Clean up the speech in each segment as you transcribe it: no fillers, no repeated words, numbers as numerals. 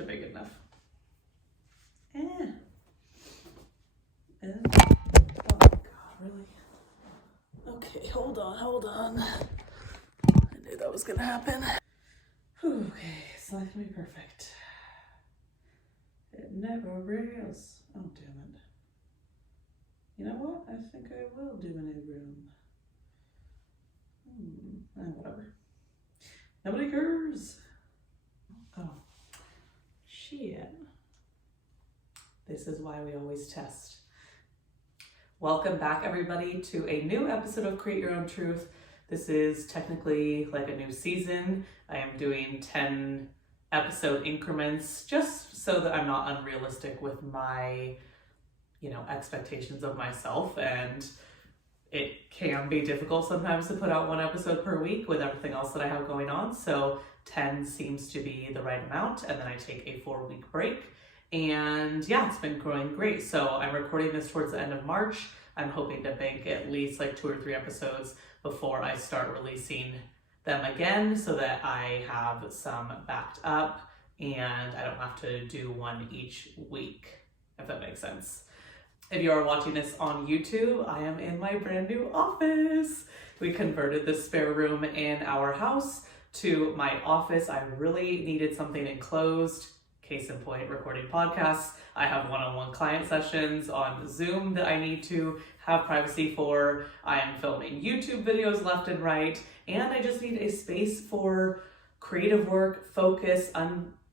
Should be good enough. Oh God, really? Okay, hold on. I knew that was gonna happen. Whew, okay, it's not gonna be perfect. It never is. Oh, damn it. You know what? I think I will do a new room. Whatever. Nobody cares. Oh, shit. This is why we always test. Welcome back, everybody, to a new episode of Create Your Own Truth. This is technically like a new season. I am doing 10 episode increments just so that I'm not unrealistic with my, expectations of myself. And it can be difficult sometimes to put out one episode per week with everything else that I have going on. So 10 seems to be the right amount. And then I take a 4-week break. And yeah, it's been growing great. So I'm recording this towards the end of March. I'm hoping to bank at least like 2 or 3 episodes before I start releasing them again so that I have some backed up and I don't have to do one each week, if that makes sense. If you are watching this on YouTube, I am in my brand new office. We converted the spare room in our house to my office. I really needed something enclosed. Case in point, recording podcasts. I have one-on-one client sessions on Zoom that I need to have privacy for. I am filming YouTube videos left and right, and I just need a space for creative work, focus,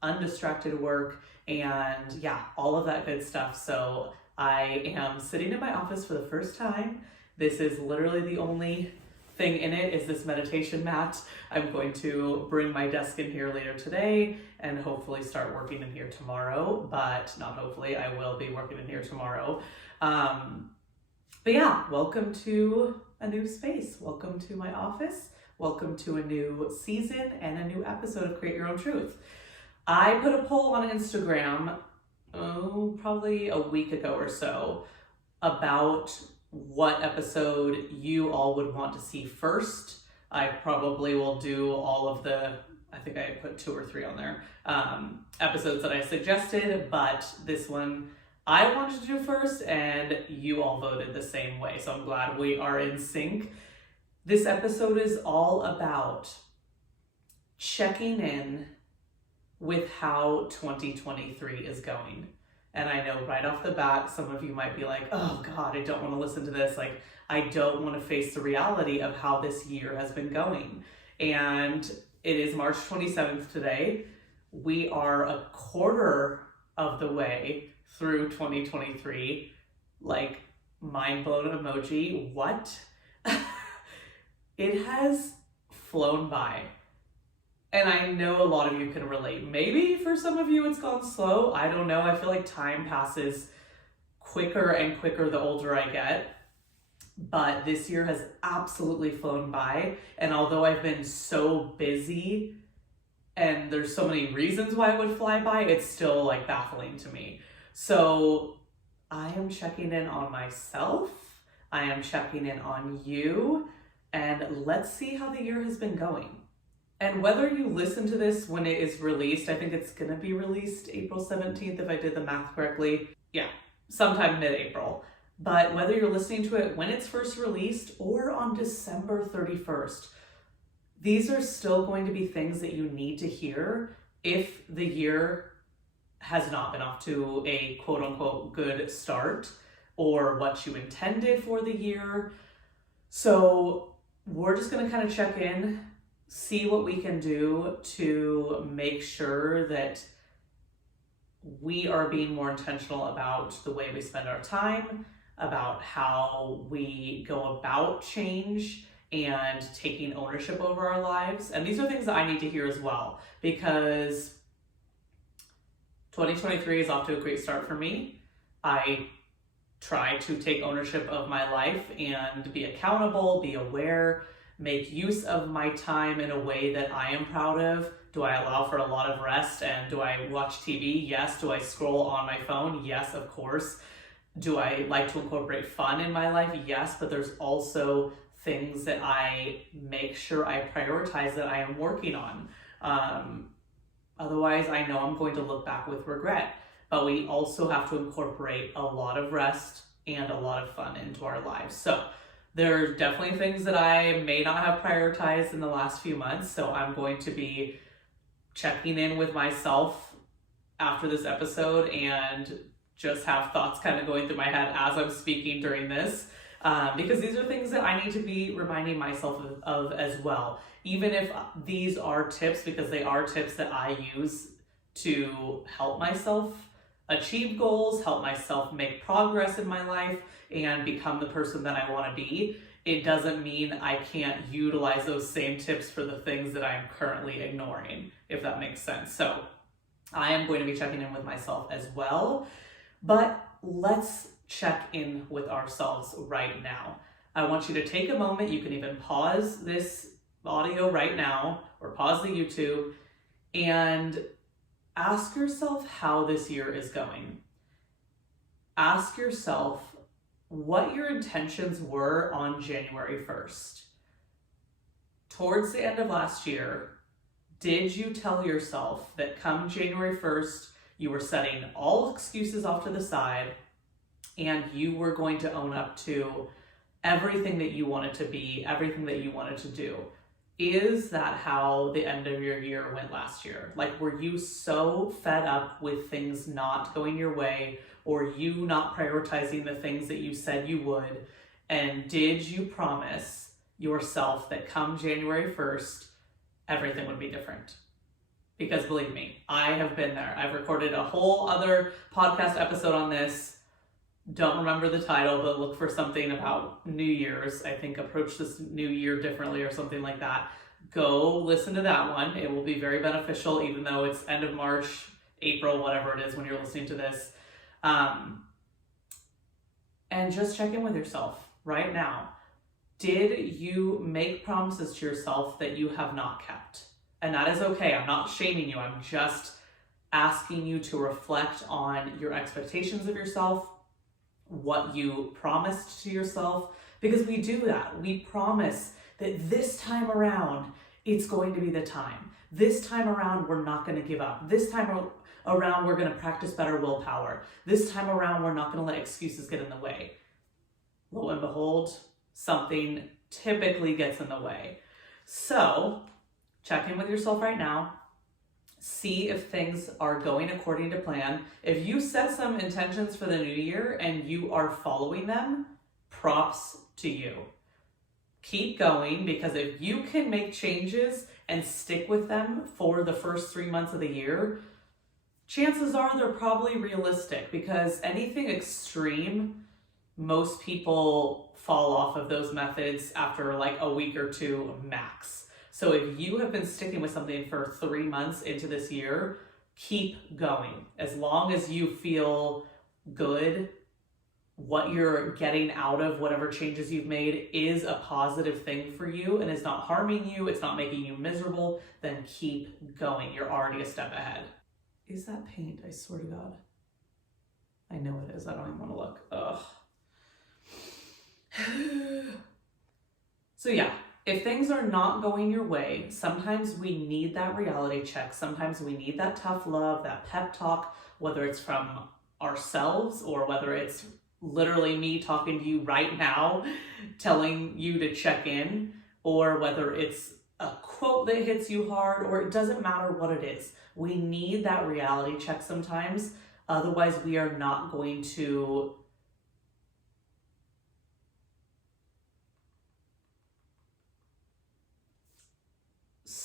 undistracted work, and yeah, all of that good stuff. So I am sitting in my office for the first time. This is literally the only thing in it is this meditation mat. I'm going to bring my desk in here later today and hopefully start working in here tomorrow, but not hopefully, I will be working in here tomorrow. But yeah, welcome to a new space. Welcome to my office. Welcome to a new season and a new episode of Create Your Own Truth. I put a poll on Instagram, probably a week ago or so, about what episode you all would want to see first. I probably will do all of I think I put 2 or 3 on there, episodes that I suggested, but this one I wanted to do first and you all voted the same way. So I'm glad we are in sync. This episode is all about checking in with how 2023 is going. And I know right off the bat, some of you might be like, oh God, I don't want to listen to this. Like, I don't want to face the reality of how this year has been going. And it is March 27th today. We are a quarter of the way through 2023. Like, mind blown emoji. What? It has flown by. And I know a lot of you can relate. Maybe for some of you it's gone slow. I don't know. I feel like time passes quicker and quicker the older I get. But this year has absolutely flown by. And although I've been so busy and there's so many reasons why it would fly by, it's still like baffling to me. So I am checking in on myself. I am checking in on you. And let's see how the year has been going. And whether you listen to this when it is released, I think it's going to be released April 17th, if I did the math correctly. Yeah, sometime mid-April. But whether you're listening to it when it's first released or on December 31st, these are still going to be things that you need to hear if the year has not been off to a quote-unquote good start or what you intended for the year. So we're just going to kind of check in, see what we can do to make sure that we are being more intentional about the way we spend our time, about how we go about change and taking ownership over our lives. And these are things that I need to hear as well, because 2023 is off to a great start for me. I try to take ownership of my life and be accountable, be aware, make use of my time in a way that I am proud of. Do I allow for a lot of rest? And do I watch TV? Yes. Do I scroll on my phone? Yes, of course. Do I like to incorporate fun in my life? Yes, but there's also things that I make sure I prioritize that I am working on. Otherwise, I know I'm going to look back with regret. But we also have to incorporate a lot of rest and a lot of fun into our lives. So there are definitely things that I may not have prioritized in the last few months. So I'm going to be checking in with myself after this episode and just have thoughts kind of going through my head as I'm speaking during this. Because these are things that I need to be reminding myself of as well. Even if these are tips, because they are tips that I use to help myself achieve goals, help myself make progress in my life, and become the person that I want to be, it doesn't mean I can't utilize those same tips for the things that I'm currently ignoring, if that makes sense. So I am going to be checking in with myself as well, but let's check in with ourselves right now. I want you to take a moment. You can even pause this audio right now or pause the YouTube and ask yourself how this year is going. Ask yourself what your intentions were on January 1st. Towards the end of last year, did you tell yourself that come January 1st, you were setting all excuses off to the side and you were going to own up to everything that you wanted to be, everything that you wanted to do? Is that how the end of your year went last year? Like, were you so fed up with things not going your way or you not prioritizing the things that you said you would? And did you promise yourself that come January 1st, everything would be different? Because believe me, I have been there. I've recorded a whole other podcast episode on this. Don't remember the title, but look for something about New Year's. I think approach this new year differently or something like that. Go listen to that one. It will be very beneficial, even though it's end of March, April, whatever it is when you're listening to this. And just check in with yourself right now. Did you make promises to yourself that you have not kept? And that is okay. I'm not shaming you. I'm just asking you to reflect on your expectations of yourself, what you promised to yourself, because we do that. We promise that this time around, it's going to be the time. This time around, we're not going to give up. This time around, we're going to practice better willpower. This time around, we're not going to let excuses get in the way. Lo and behold, something typically gets in the way. So check in with yourself right now. See if things are going according to plan. If you set some intentions for the new year and you are following them, props to you. Keep going, because if you can make changes and stick with them for the first 3 months of the year, chances are they're probably realistic, because anything extreme, most people fall off of those methods after like a week or two max. So if you have been sticking with something for 3 months into this year, keep going. As long as you feel good, what you're getting out of whatever changes you've made is a positive thing for you and is not harming you, it's not making you miserable, then keep going. You're already a step ahead. Is that paint? I swear to God. I know it is. I don't even want to look. Ugh. So yeah. If things are not going your way, sometimes we need that reality check. Sometimes we need that tough love, that pep talk, whether it's from ourselves or whether it's literally me talking to you right now, telling you to check in, or whether it's a quote that hits you hard, or it doesn't matter what it is. We need that reality check sometimes. Otherwise, we are not going to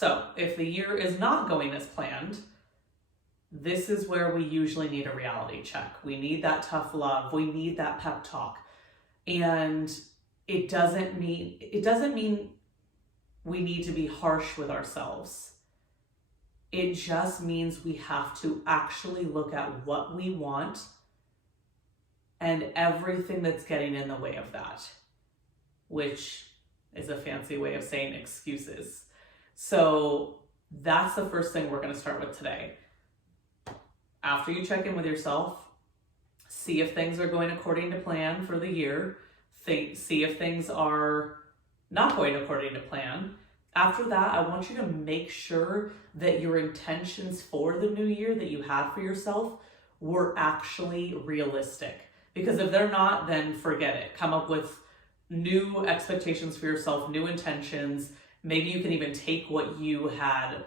So if the year is not going as planned, this is where we usually need a reality check. We need that tough love. We need that pep talk. And it doesn't mean we need to be harsh with ourselves. It just means we have to actually look at what we want and everything that's getting in the way of that, which is a fancy way of saying excuses. So that's the first thing we're going to start with today. After you check in with yourself, see if things are going according to plan for the year. See if things are not going according to plan. After that, I want you to make sure that your intentions for the new year that you had for yourself were actually realistic. Because if they're not, then forget it. Come up with new expectations for yourself, new intentions. Maybe you can even take what you had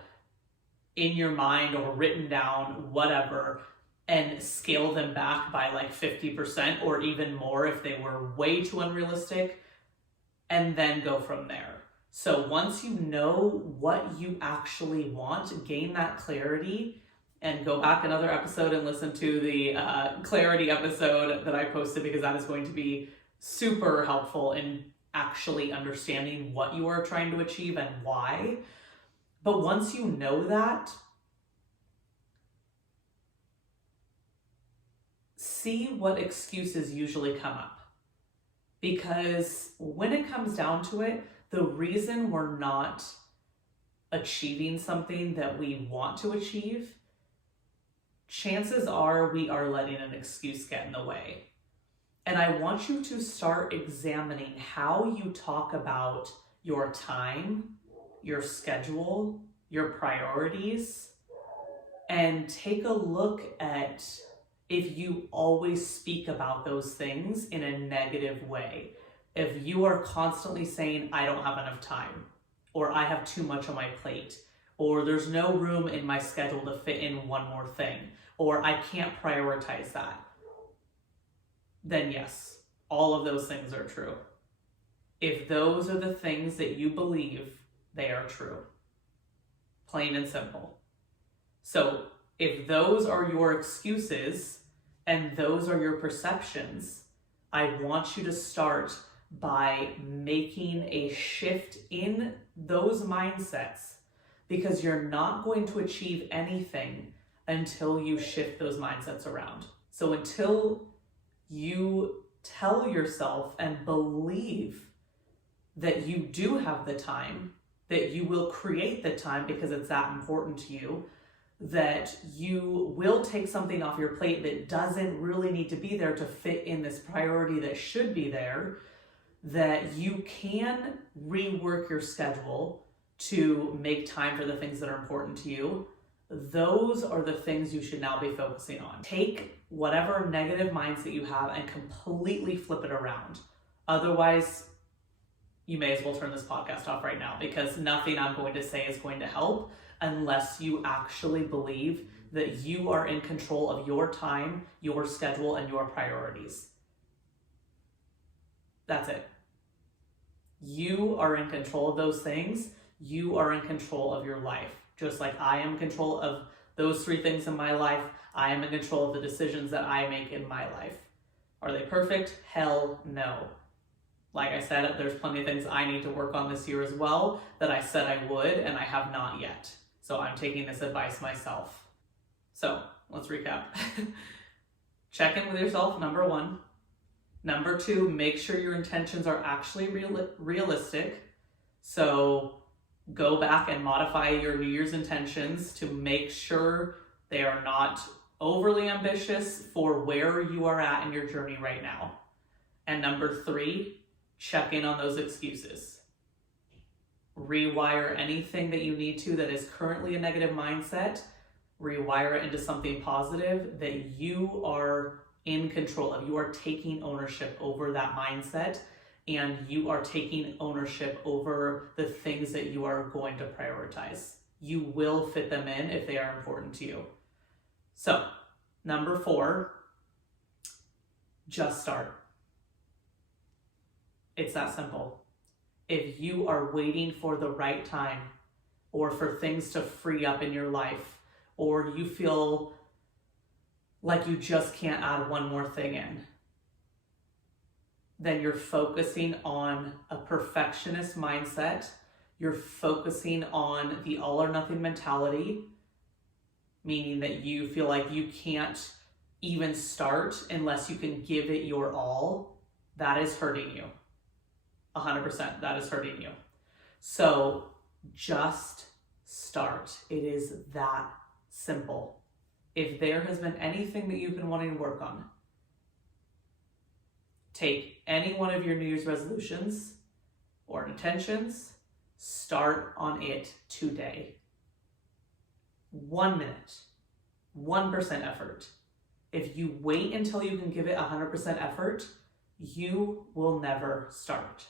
in your mind or written down, whatever, and scale them back by like 50% or even more if they were way too unrealistic, and then go from there. So once you know what you actually want, gain that clarity, and go back another episode and listen to the clarity episode that I posted, because that is going to be super helpful in actually understanding what you are trying to achieve and why. But once you know that, see what excuses usually come up. Because when it comes down to it, the reason we're not achieving something that we want to achieve, chances are we are letting an excuse get in the way. And I want you to start examining how you talk about your time, your schedule, your priorities, and take a look at if you always speak about those things in a negative way. If you are constantly saying, I don't have enough time, or I have too much on my plate, or there's no room in my schedule to fit in one more thing, or I can't prioritize that, then yes, all of those things are true. If those are the things that you believe, they are true. Plain and simple. So if those are your excuses and those are your perceptions, I want you to start by making a shift in those mindsets, because you're not going to achieve anything until you shift those mindsets around. So until you tell yourself and believe that you do have the time, that you will create the time because it's that important to you, that you will take something off your plate that doesn't really need to be there to fit in this priority that should be there, that you can rework your schedule to make time for the things that are important to you. Those are the things you should now be focusing on. Take whatever negative mindset you have and completely flip it around. Otherwise, you may as well turn this podcast off right now, because nothing I'm going to say is going to help unless you actually believe that you are in control of your time, your schedule, and your priorities. That's it. You are in control of those things. You are in control of your life. Just like I am in control of those 3 things in my life, I am in control of the decisions that I make in my life. Are they perfect? Hell no. Like I said, there's plenty of things I need to work on this year as well that I said I would, and I have not yet. So I'm taking this advice myself. So let's recap. Check in with yourself, number 1. Number 2, make sure your intentions are actually realistic. So go back and modify your New Year's intentions to make sure they are not overly ambitious for where you are at in your journey right now. And number 3, check in on those excuses. Rewire anything that you need to that is currently a negative mindset. Rewire it into something positive that you are in control of. You are taking ownership over that mindset, and you are taking ownership over the things that you are going to prioritize. You will fit them in if they are important to you. So, number 4, just start. It's that simple. If you are waiting for the right time, or for things to free up in your life, or you feel like you just can't add one more thing in, then you're focusing on a perfectionist mindset. You're focusing on the all or nothing mentality, meaning that you feel like you can't even start unless you can give it your all. That is hurting you. 100%, that is hurting you. So just start. It is that simple. If there has been anything that you've been wanting to work on, take any one of your New Year's resolutions or intentions Start on it today. 1 minute, 1% effort. If you wait until you can give it 100% effort, you will never start.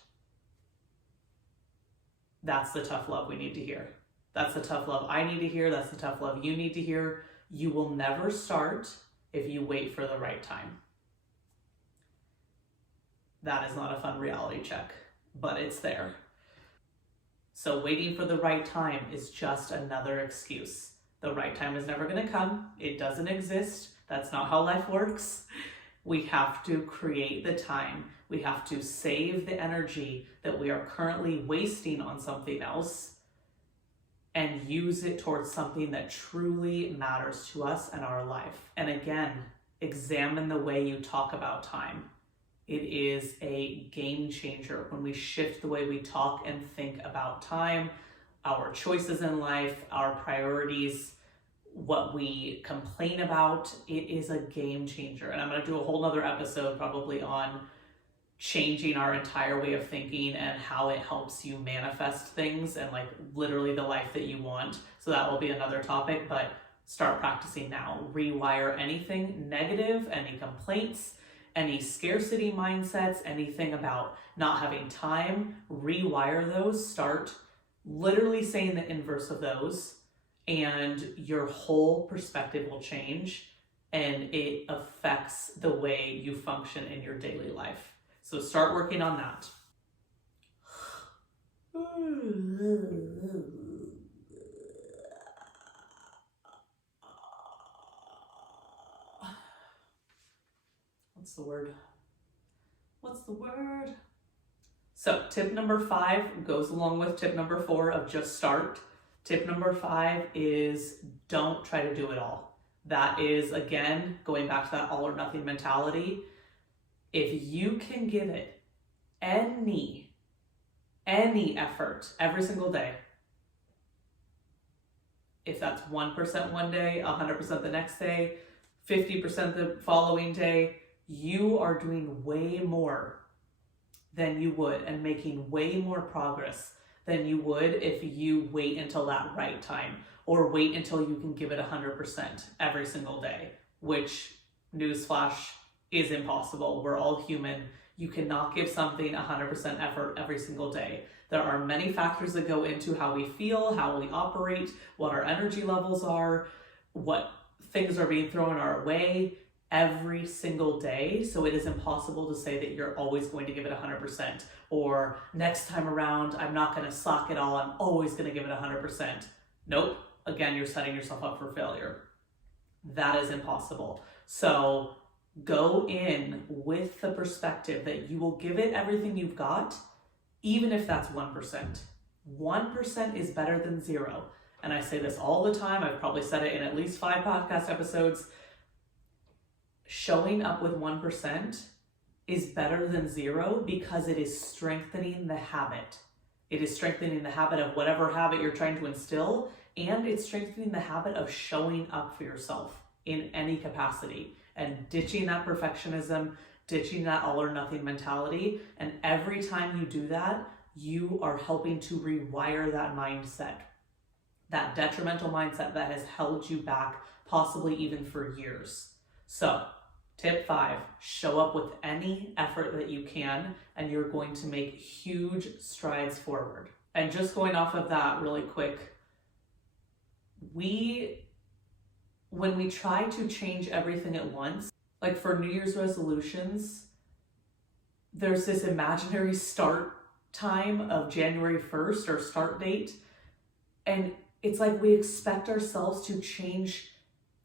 That's the tough love we need to hear. That's the tough love I need to hear. That's the tough love you need to hear. You will never start if you wait for the right time. That is not a fun reality check, but it's there. So waiting for the right time is just another excuse. The right time is never going to come. It doesn't exist. That's not how life works. We have to create the time. We have to save the energy that we are currently wasting on something else and use it towards something that truly matters to us and our life. And again, examine the way you talk about time. It is a game changer when we shift the way we talk and think about time, our choices in life, our priorities, what we complain about. It is a game changer. And I'm going to do a whole nother episode probably on changing our entire way of thinking and how it helps you manifest things and like literally the life that you want. So that will be another topic, but start practicing now. Rewire anything negative, any complaints, any scarcity mindsets, anything about not having time, rewire those. Start literally saying the inverse of those, and your whole perspective will change, and it affects the way you function in your daily life. So start working on that. What's the word? So tip number 5 goes along with tip number 4 of just start. Tip number 5 is don't try to do it all. That is, again, going back to that all or nothing mentality. If you can give it any effort every single day, if that's 1% one day, 100% the next day, 50% the following day, you are doing way more than you would and making way more progress than you would if you wait until that right time or wait until you can give it 100% every single day, which, newsflash, is impossible. We're all human. You cannot give something 100% effort every single day. There are many factors that go into how we feel, how we operate, what our energy levels are, what things are being thrown our way every single day. So it is impossible to say that you're always going to give it 100%, or next time around, I'm not going to slack at all. I'm always going to give it 100%. Nope. Again, you're setting yourself up for failure. That is impossible. So go in with the perspective that you will give it everything you've got, even if that's 1%. 1% is better than 0. And I say this all the time. I've probably said it in at least 5 podcast episodes. Showing up with 1% is better than 0 because it is strengthening the habit. It is strengthening the habit of whatever habit you're trying to instill, and it's strengthening the habit of showing up for yourself in any capacity and ditching that perfectionism, ditching that all or nothing mentality. And every time you do that, you are helping to rewire that mindset, that detrimental mindset that has held you back, possibly even for years. So tip 5, show up with any effort that you can, and you're going to make huge strides forward. And just going off of that really quick, when we try to change everything at once, like for New Year's resolutions, there's this imaginary start time of January 1st or start date. And it's like we expect ourselves to change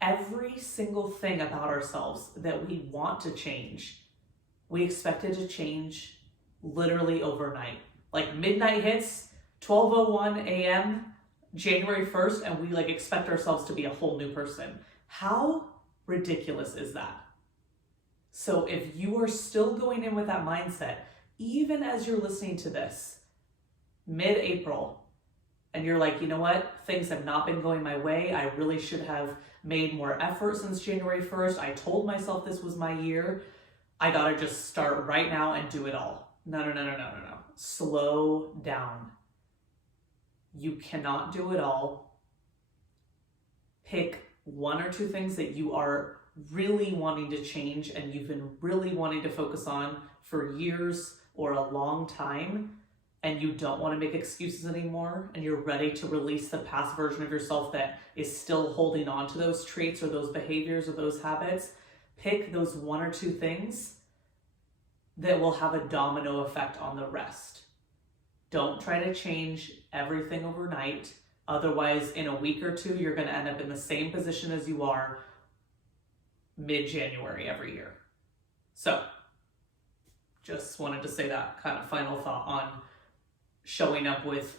every single thing about ourselves that we want to change. We expect it to change literally overnight. Like midnight hits, 12:01 a.m., January 1st, and we expect ourselves to be a whole new person. How ridiculous is that? So if you are still going in with that mindset, even as you're listening to this, mid-April, and you're like, you know what, things have not been going my way, I really should have made more effort since January 1st, I told myself this was my year, I gotta just start right now and do it all. No. Slow down. You cannot do it all. Pick one or two things that you are really wanting to change and you've been really wanting to focus on for years or a long time, and you don't want to make excuses anymore, and you're ready to release the past version of yourself that is still holding on to those traits or those behaviors or those habits. Pick those one or two things that will have a domino effect on the rest. Don't try to change everything overnight. Otherwise, in a week or two, you're going to end up in the same position as you are mid-January every year. So, just wanted to say that kind of final thought on showing up with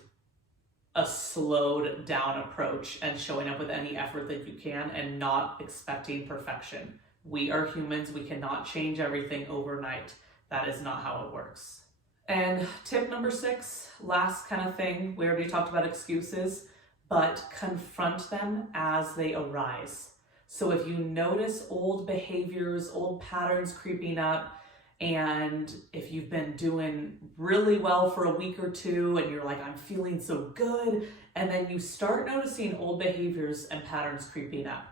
a slowed down approach and showing up with any effort that you can and not expecting perfection. We are humans. We cannot change everything overnight. That is not how it works. And tip number 6, last kind of thing, we already talked about excuses, but confront them as they arise. So if you notice old behaviors, old patterns creeping up, and if you've been doing really well for a week or two and you're like, I'm feeling so good, and then you start noticing old behaviors and patterns creeping up,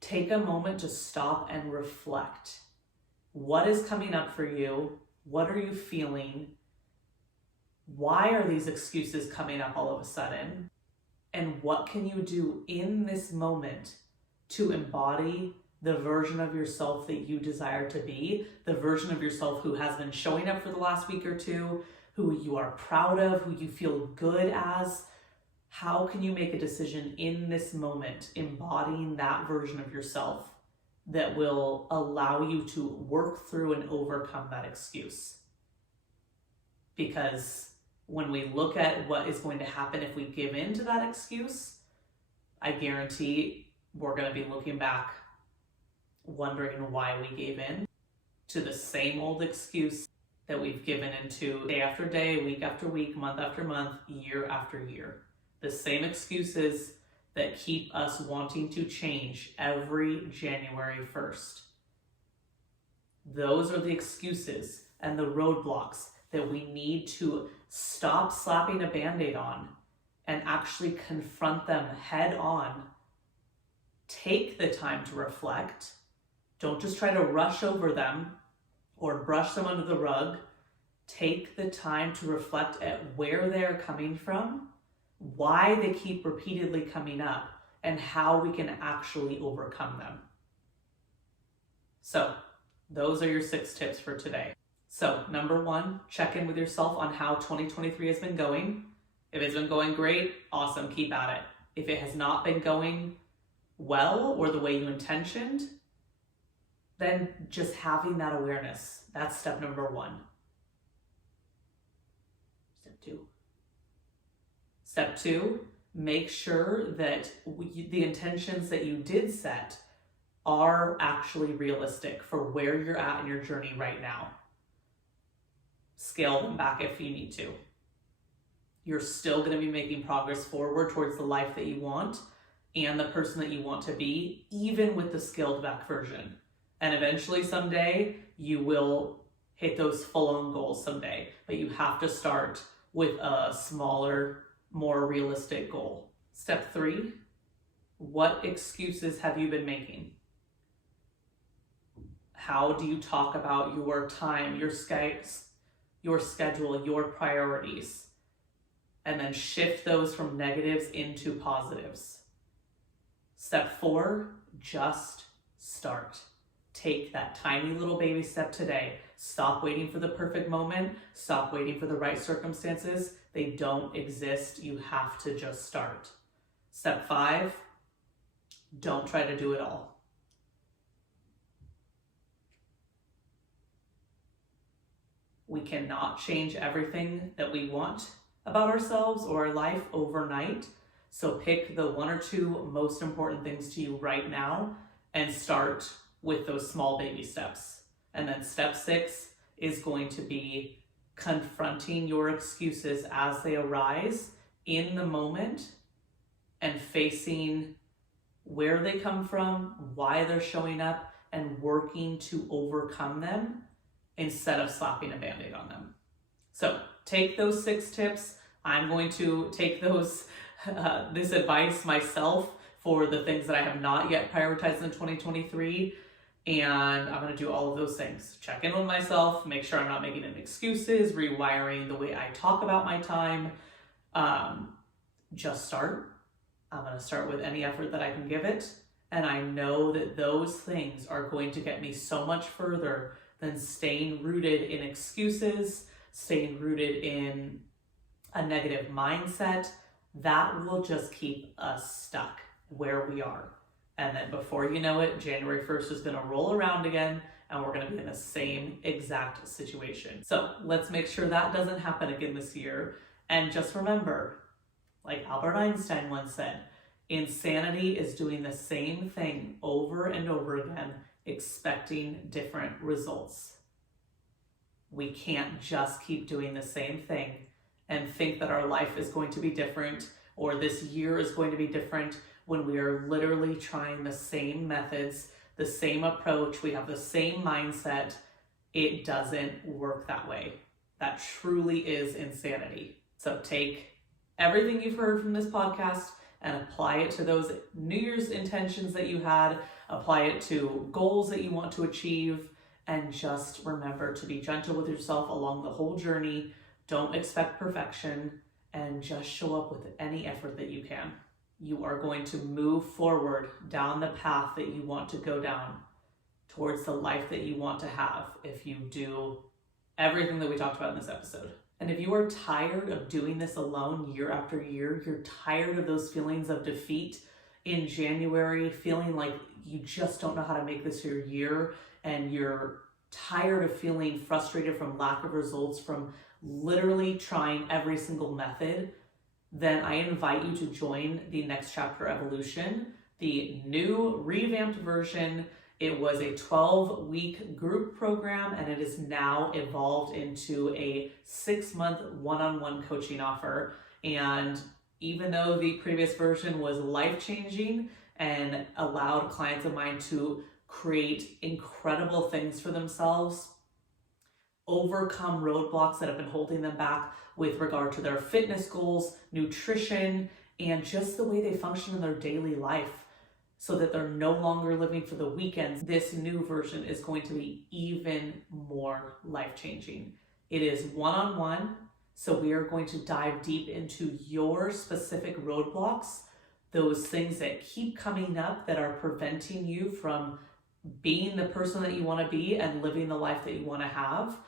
take a moment to stop and reflect. What is coming up for you? What are you feeling? Why are these excuses coming up all of a sudden? And what can you do in this moment to embody the version of yourself that you desire to be, the version of yourself who has been showing up for the last week or two, who you are proud of, who you feel good as? How can you make a decision in this moment, embodying that version of yourself that will allow you to work through and overcome that excuse? Because when we look at what is going to happen if we give in to that excuse, I guarantee we're going to be looking back wondering why we gave in to the same old excuse that we've given into day after day, week after week, month after month, year after year. The same excuses that keep us wanting to change every January 1st. Those are the excuses and the roadblocks that we need to stop slapping a Band-Aid on and actually confront them head on. Take the time to reflect. Don't just try to rush over them or brush them under the rug. Take the time to reflect at where they're coming from, why they keep repeatedly coming up, and how we can actually overcome them. So, those are your 6 tips for today. So, number 1, check in with yourself on how 2023 has been going. If it's been going great, awesome, keep at it. If it has not been going well or the way you intentioned, then just having that awareness, that's step number 1. Step 2. Step 2, make sure that the intentions that you did set are actually realistic for where you're at in your journey right now. Scale them back if you need to. You're still going to be making progress forward towards the life that you want and the person that you want to be, even with the scaled back version. And eventually someday you will hit those full-on goals someday, but you have to start with a smaller, more realistic goal. Step 3, what excuses have you been making? How do you talk about your time, your schedule, your priorities? And then shift those from negatives into positives. Step 4, just start. Take that tiny little baby step today. Stop waiting for the perfect moment. Stop waiting for the right circumstances. They don't exist. You have to just start. Step 5, don't try to do it all. We cannot change everything that we want about ourselves or our life overnight. So pick the 1 or 2 most important things to you right now and start with those small baby steps. And then step 6 is going to be confronting your excuses as they arise in the moment and facing where they come from, why they're showing up, and working to overcome them instead of slapping a Band-Aid on them. So take those 6 tips. I'm going to take this advice myself for the things that I have not yet prioritized in 2023. And I'm going to do all of those things. Check in with myself, make sure I'm not making any excuses, rewiring the way I talk about my time. Just start. I'm going to start with any effort that I can give it. And I know that those things are going to get me so much further than staying rooted in excuses, staying rooted in a negative mindset. That will just keep us stuck where we are. And then before you know it, January 1st is going to roll around again and we're going to be in the same exact situation. So let's make sure that doesn't happen again this year. And just remember, like Albert Einstein once said, insanity is doing the same thing over and over again, expecting different results. We can't just keep doing the same thing and think that our life is going to be different or this year is going to be different when we are literally trying the same methods, the same approach, we have the same mindset. It doesn't work that way. That truly is insanity. So take everything you've heard from this podcast and apply it to those New Year's intentions that you had, apply it to goals that you want to achieve, and just remember to be gentle with yourself along the whole journey. Don't expect perfection and just show up with any effort that you can. You are going to move forward down the path that you want to go down towards the life that you want to have if you do everything that we talked about in this episode. And if you are tired of doing this alone year after year, you're tired of those feelings of defeat in January, feeling like you just don't know how to make this your year, and you're tired of feeling frustrated from lack of results, from literally trying every single method, then I invite you to join the Next Chapter Evolution, the new revamped version. It was a 12-week group program, and it is now evolved into a 6-month one-on-one coaching offer. And even though the previous version was life-changing and allowed clients of mine to create incredible things for themselves, overcome roadblocks that have been holding them back with regard to their fitness goals, nutrition, and just the way they function in their daily life, so that they're no longer living for the weekends. This new version is going to be even more life-changing. It is one-on-one, so we are going to dive deep into your specific roadblocks, those things that keep coming up that are preventing you from being the person that you want to be and living the life that you want to have,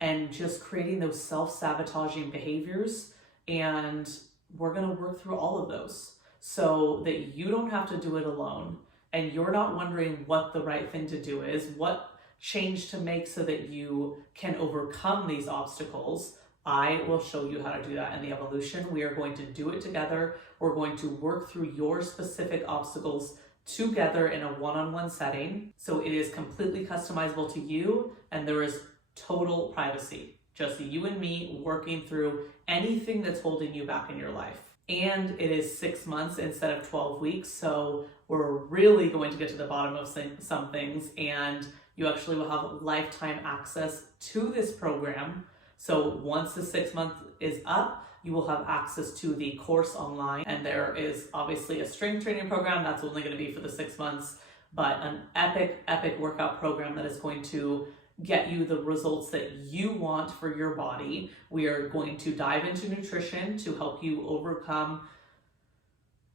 and just creating those self-sabotaging behaviors. And we're going to work through all of those so that you don't have to do it alone, and you're not wondering what the right thing to do is, what change to make so that you can overcome these obstacles. I will show you how to do that in the evolution. We are going to do it together. We're going to work through your specific obstacles together in a one-on-one setting. So it is completely customizable to you, and there is total privacy. Just you and me working through anything that's holding you back in your life. And it is 6 months instead of 12 weeks. So we're really going to get to the bottom of some things, and you actually will have lifetime access to this program. So once the 6 month is up, you will have access to the course online. And there is obviously a strength training program that's only going to be for the 6 months, but an epic workout program that is going to get you the results that you want for your body. We are going to dive into nutrition to help you overcome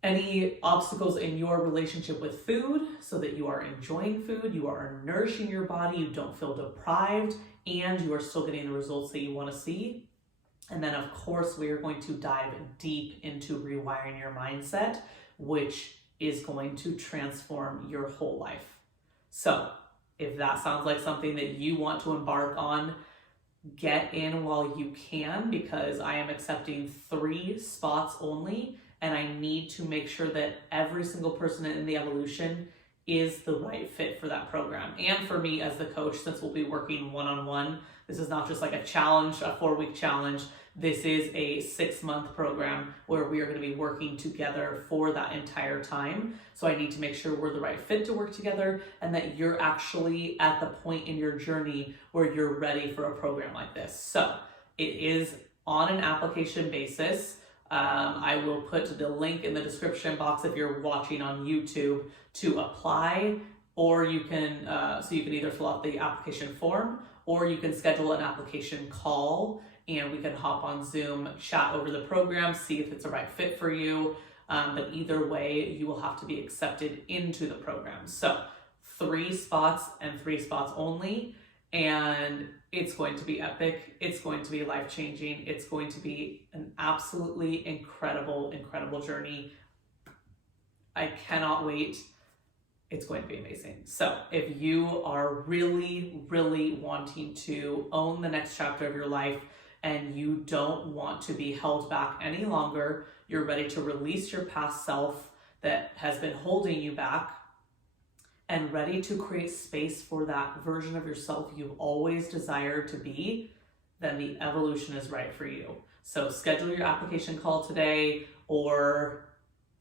any obstacles in your relationship with food so that you are enjoying food, you are nourishing your body, you don't feel deprived, and you are still getting the results that you want to see. And then of course, we are going to dive deep into rewiring your mindset, which is going to transform your whole life. So if that sounds like something that you want to embark on, get in while you can, because I am accepting 3 spots only, and I need to make sure that every single person in the evolution is the right fit for that program. And for me as the coach, since we'll be working one-on-one, this is not just like a challenge, a 4-week challenge. This is a 6-month program where we are going to be working together for that entire time. So I need to make sure we're the right fit to work together, and that you're actually at the point in your journey where you're ready for a program like this. So it is on an application basis. I will put the link in the description box if you're watching on YouTube to apply, or you can, so you can either fill out the application form or you can schedule an application call and we can hop on Zoom, chat over the program, see if it's the right fit for you. But either way, you will have to be accepted into the program. So 3 spots and 3 spots only. And it's going to be epic. It's going to be life-changing. It's going to be an absolutely incredible, incredible journey. I cannot wait. It's going to be amazing. So if you are really, really wanting to own the next chapter of your life and you don't want to be held back any longer, you're ready to release your past self that has been holding you back, and ready to create space for that version of yourself you've always desired to be, then the evolution is right for you. So schedule your application call today or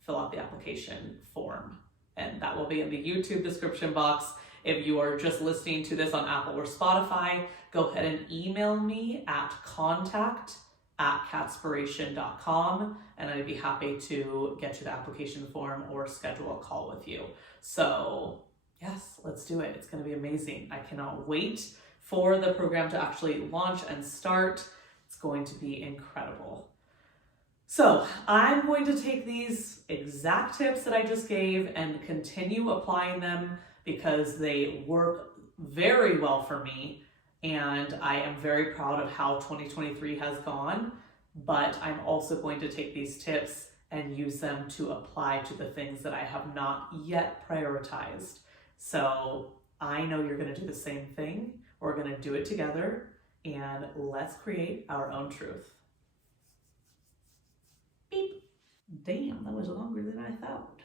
fill out the application form. And that will be in the YouTube description box. If you are just listening to this on Apple or Spotify, go ahead and email me at contact@catspiration.com and I'd be happy to get you the application form or schedule a call with you. So yes, let's do it. It's going to be amazing. I cannot wait for the program to actually launch and start. It's going to be incredible. So I'm going to take these exact tips that I just gave and continue applying them because they work very well for me. And I am very proud of how 2023 has gone, but I'm also going to take these tips and use them to apply to the things that I have not yet prioritized. So I know you're going to do the same thing. We're going to do it together and let's create our own truth. Beep. Damn, that was longer than I thought.